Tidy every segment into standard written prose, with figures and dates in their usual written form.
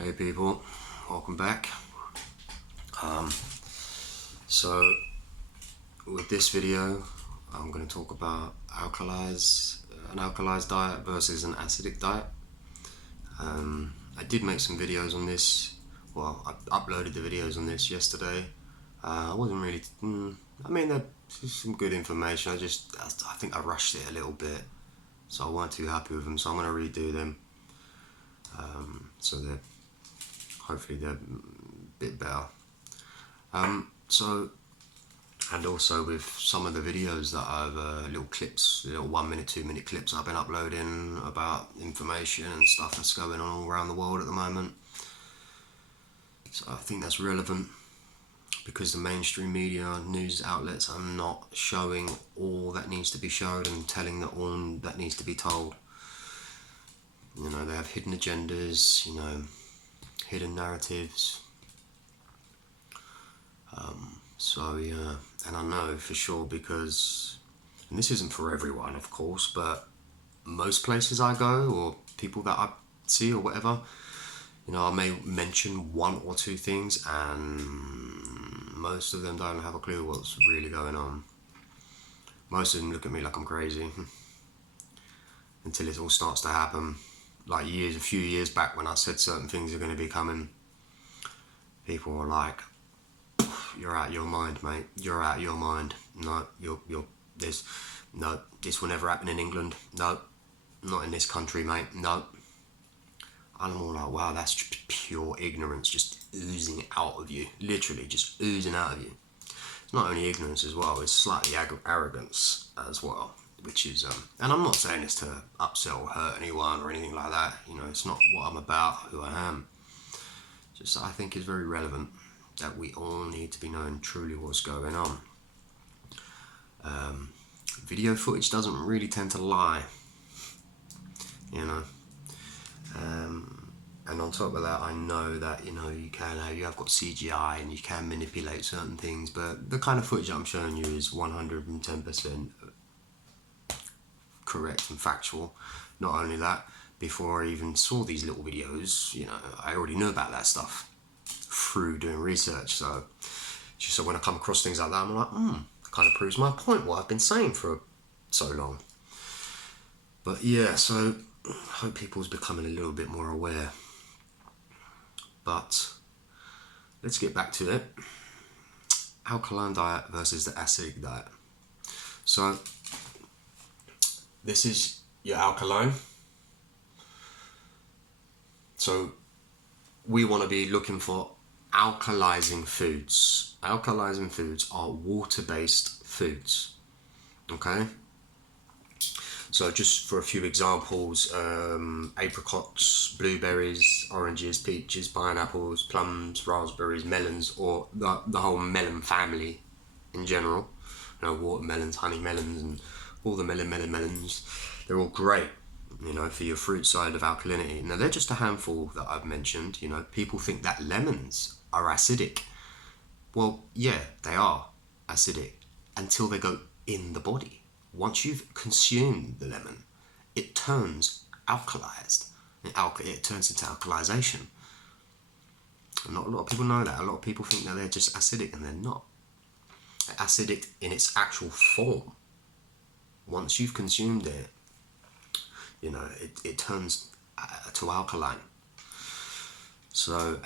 Hey people, welcome back. So with this video, I'm going to talk about an alkalized diet versus an acidic diet. I did make some videos on this. Well, I uploaded the videos on this yesterday. I wasn't really. I mean, there's some good information. I think I rushed it a little bit, so I weren't too happy with them. So I'm going to redo them. So hopefully they're a bit better. And also with some of the videos that I've, little 1 minute, 2 minute clips I've been uploading about information and stuff that's going on all around the world at the moment. So I think that's relevant because the mainstream media news outlets are not showing all that needs to be showed and telling all that needs to be told. You know, they have hidden agendas, hidden narratives. So yeah, and I know for sure because, and this isn't for everyone of course, but most places I go or people that I see or whatever, I may mention one or two things and most of them don't have a clue what's really going on. Most of them look at me like I'm crazy until it all starts to happen. Like a few years back when I said certain things are going to be coming, people were like, "You're out of your mind, mate. You're out of your mind. No, this will never happen in England. No, not in this country, mate. No." And I'm all like, wow, that's pure ignorance just oozing out of you. Literally just oozing out of you. It's not only ignorance as well, it's slightly arrogance as well. Which is, and I'm not saying this to upset or hurt anyone or anything like that. It's not what I'm about, who I am. Just I think it's very relevant that we all need to be knowing truly what's going on. Video footage doesn't really tend to lie, and on top of that, I know that you have got CGI and you can manipulate certain things, but the kind of footage I'm showing you is 110% correct and factual. Not only that, before I even saw these little videos, I already knew about that stuff through doing research. So when I come across things like that, I'm like, kind of proves my point, what I've been saying for so long. But yeah, so I hope people's becoming a little bit more aware. But let's get back to it. Alkaline diet versus the acidic diet. So this is your alkaline. So we want to be looking for alkalizing foods. Alkalizing foods are water-based foods. Okay? So just for a few examples, apricots, blueberries, oranges, peaches, pineapples, plums, raspberries, melons, or the whole melon family in general. Watermelons, honey melons, and all the melons. They're all great, for your fruit side of alkalinity. Now, they're just a handful that I've mentioned. People think that lemons are acidic. Well, yeah, they are acidic until they go in the body. Once you've consumed the lemon, it turns alkalized. It turns into alkalization. And not a lot of people know that. A lot of people think that they're just acidic, and they're not. They're acidic in its actual form. Once you've consumed it, it turns to alkaline. So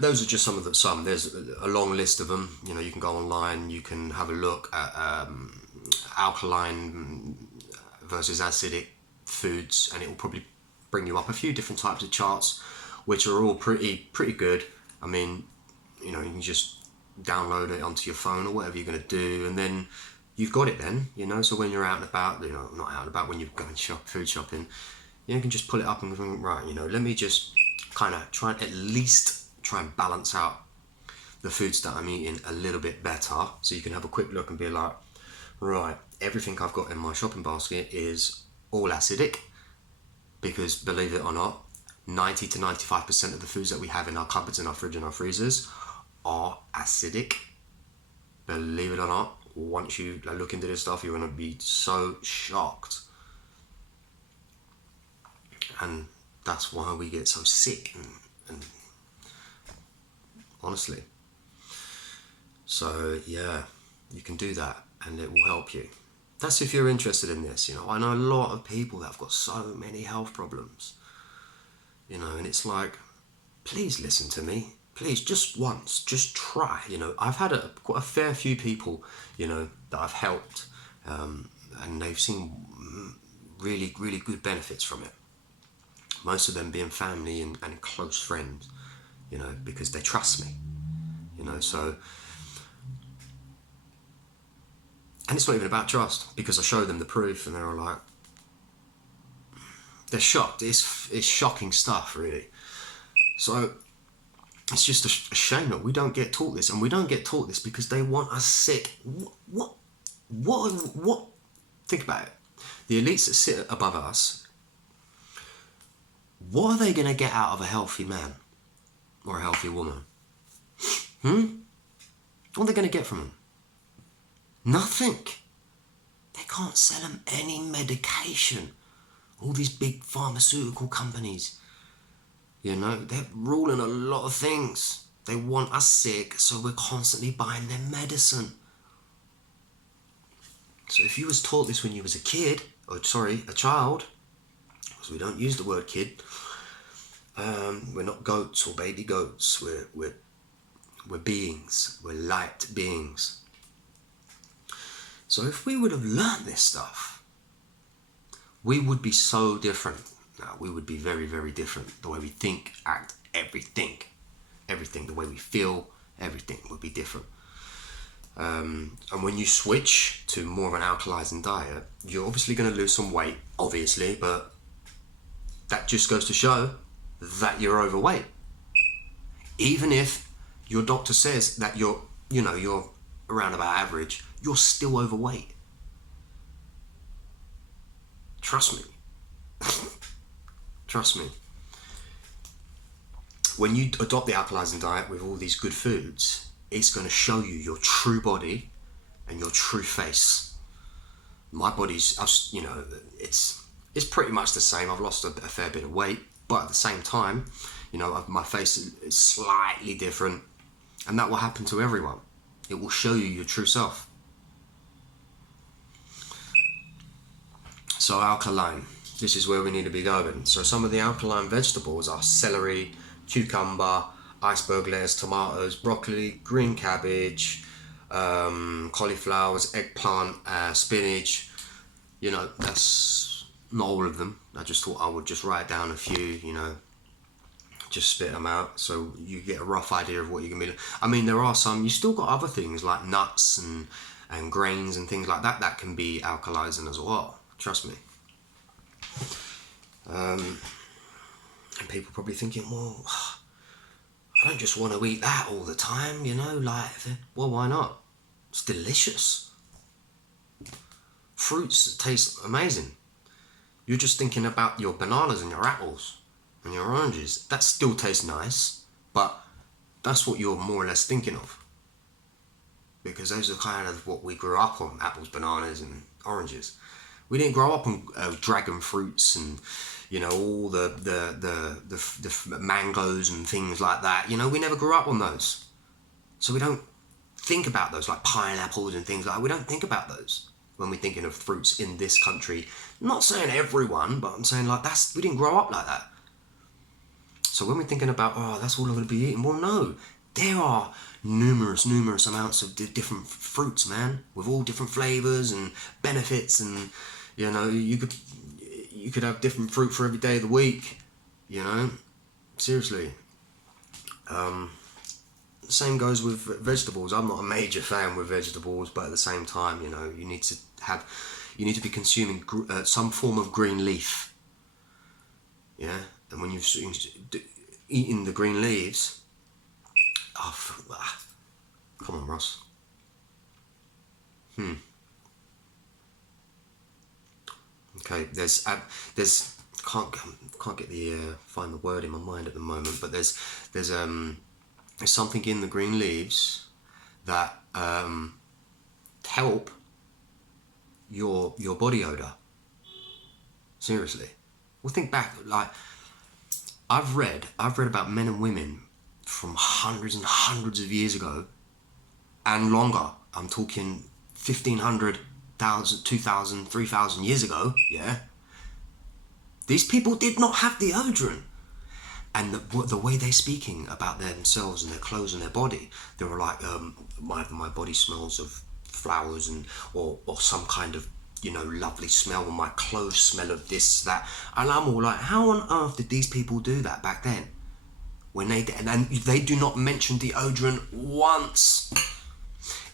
those are just some. There's a long list of them. You can go online. You can have a look at alkaline versus acidic foods, and it will probably bring you up a few different types of charts, which are all pretty good. I mean, you can just download it onto your phone or whatever you're going to do, and then you've got it then, so when you're out and about, not out and about, when you're going food shopping, you can just pull it up and go, right, let me just kind of try and balance out the foods that I'm eating a little bit better, so you can have a quick look and be like, right, everything I've got in my shopping basket is all acidic, because believe it or not, 90 to 95% of the foods that we have in our cupboards, in our fridge and our freezers are acidic. Believe it or not, once you look into this stuff, you're going to be so shocked. And That's why we get so sick, and honestly. So yeah, you can do that, and it will help you. That's if you're interested in this. I know a lot of people that have got so many health problems. And it's like, please listen to me. Please, just once, just try. I've had quite a fair few people, that I've helped, and they've seen really, really good benefits from it. Most of them being family and close friends, because they trust me, so. And it's not even about trust, because I show them the proof and they're all like, they're shocked. It's shocking stuff, really. So it's just a shame that we don't get taught this, and we don't get taught this because they want us sick. What? Think about it. The elites that sit above us, what are they going to get out of a healthy man or a healthy woman? What are they going to get from them? Nothing. They can't sell them any medication. All these big pharmaceutical companies, they're ruling a lot of things. They want us sick, so we're constantly buying their medicine. So if you was taught this when you was a child, because we don't use the word kid, we're not goats or baby goats. We're beings. We're light beings. So if we would have learned this stuff, we would be so different. Now, we would be very, very different. The way we think, act, everything, the way we feel, everything would be different. And when you switch to more of an alkalizing diet, you're obviously going to lose some weight, obviously, but that just goes to show that you're overweight. Even if your doctor says that you're around about average, you're still overweight. Trust me. Trust me. When you adopt the alkalizing diet with all these good foods, it's going to show you your true body and your true face. My body's, it's pretty much the same. I've lost a fair bit of weight, but at the same time, my face is slightly different, and that will happen to everyone. It will show you your true self. So alkaline, this is where we need to be going. So some of the alkaline vegetables are celery, cucumber, iceberg lettuce, tomatoes, broccoli, green cabbage, cauliflowers, eggplant, spinach. That's not all of them. I just thought I would just write down a few, just spit them out so you get a rough idea of what you're going to be. I mean, there are some, you still got other things like nuts and grains and things like that can be alkalizing as well. Trust me. And people probably thinking, well, I don't just want to eat that all the time, well, why not? It's delicious. Fruits taste amazing. You're just thinking about your bananas and your apples and your oranges. That still tastes nice, but that's what you're more or less thinking of. Because those are kind of what we grew up on, apples, bananas and oranges. We didn't grow up on dragon fruits and, all the mangoes and things like that. We never grew up on those. So we don't think about those, like pineapples and things like that. We don't think about those when we're thinking of fruits in this country. I'm not saying everyone, but I'm saying we didn't grow up like that. So when we're thinking about, that's all I'm going to be eating, well, no. There are numerous amounts of different fruits, man, with all different flavors and benefits, and you could have different fruit for every day of the week. Seriously. The same goes with vegetables. I'm not a major fan with vegetables, but at the same time, you need to be consuming some form of green leaf. Yeah, and when you've eaten the green leaves. Come on, Ross. Okay, there's can't get the find the word in my mind at the moment, but there's something in the green leaves that help your body odor. Seriously, well, think back, I've read about men and women from hundreds and hundreds of years ago and longer. I'm talking 1500, 1000, 2000, 3000 years ago. Yeah. These people did not have deodorant. And the way they're speaking about themselves and their clothes and their body, they were like, my body smells of flowers and or some kind of, you know, lovely smell, and my clothes smell of this, that. And I'm all like, how on earth did these people do that back then? When and they do not mention deodorant once.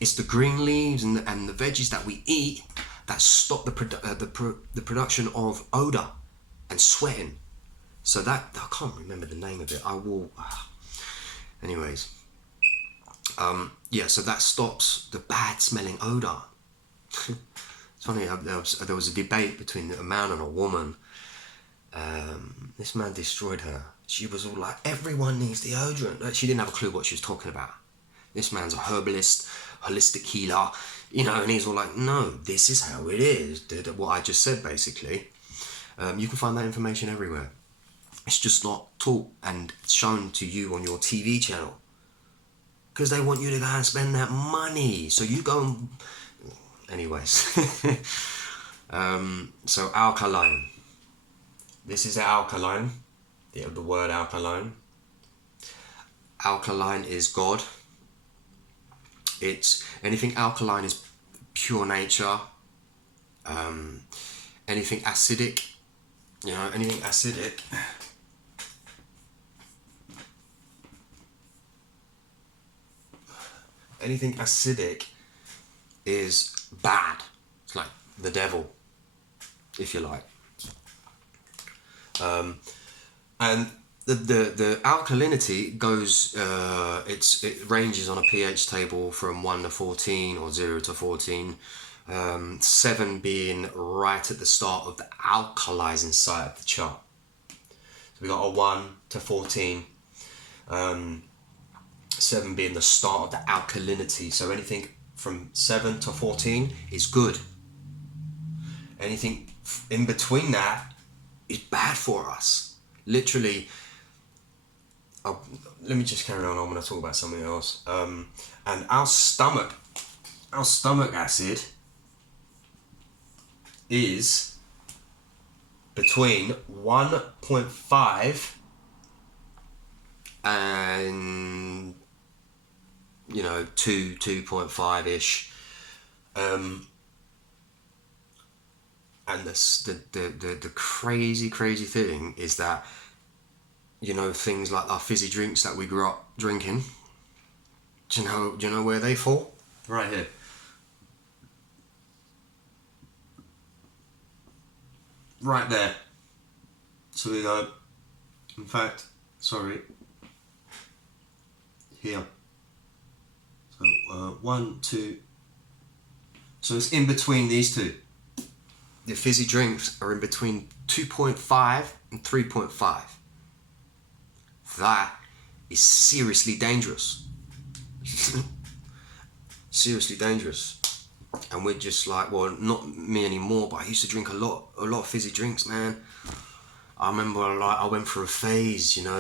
It's the green leaves and the veggies that we eat that stop the production of odor and sweating. So that, I can't remember the name of it. I will. Anyways, yeah. So that stops the bad smelling odor. It's funny. There was a debate between a man and a woman. This man destroyed her. She was all like, "Everyone needs deodorant." She didn't have a clue what she was talking about. This man's a herbalist, holistic healer, you know, and he's all like, "No, this is how it is." What I just said, basically. You can find that information everywhere. It's just not taught and shown to you on your TV channel. Because they want you to go and spend that money. So you go and... Anyways. So alkaline. This is alkaline. The word alkaline. Alkaline is God. It's... Anything alkaline is pure nature. Anything acidic. You know, anything acidic... Anything acidic is bad. It's like the devil, if you like. And the alkalinity goes. It ranges on a pH table from 1 to 14 or 0 to 14. 7 being right at the start of the alkalizing side of the chart. So we got a 1 to 14. 7 being the start of the alkalinity. So anything from 7 to 14 is good. Anything in between that is bad for us. Literally, let me just carry on. I'm going to talk about something else. And our stomach acid is between 1.5 and 2.5-ish, and the crazy thing is that, you know, things like our fizzy drinks that we grew up drinking, do you know where they fall? Right here. Right there. So we go, in fact, sorry, here. So 1, 2. So it's in between these two. The fizzy drinks are in between 2.5 and 3.5. That is seriously dangerous. Seriously dangerous. And we're just like, well, not me anymore, but I used to drink a lot of fizzy drinks, man. I remember, like, I went through a phase, you know,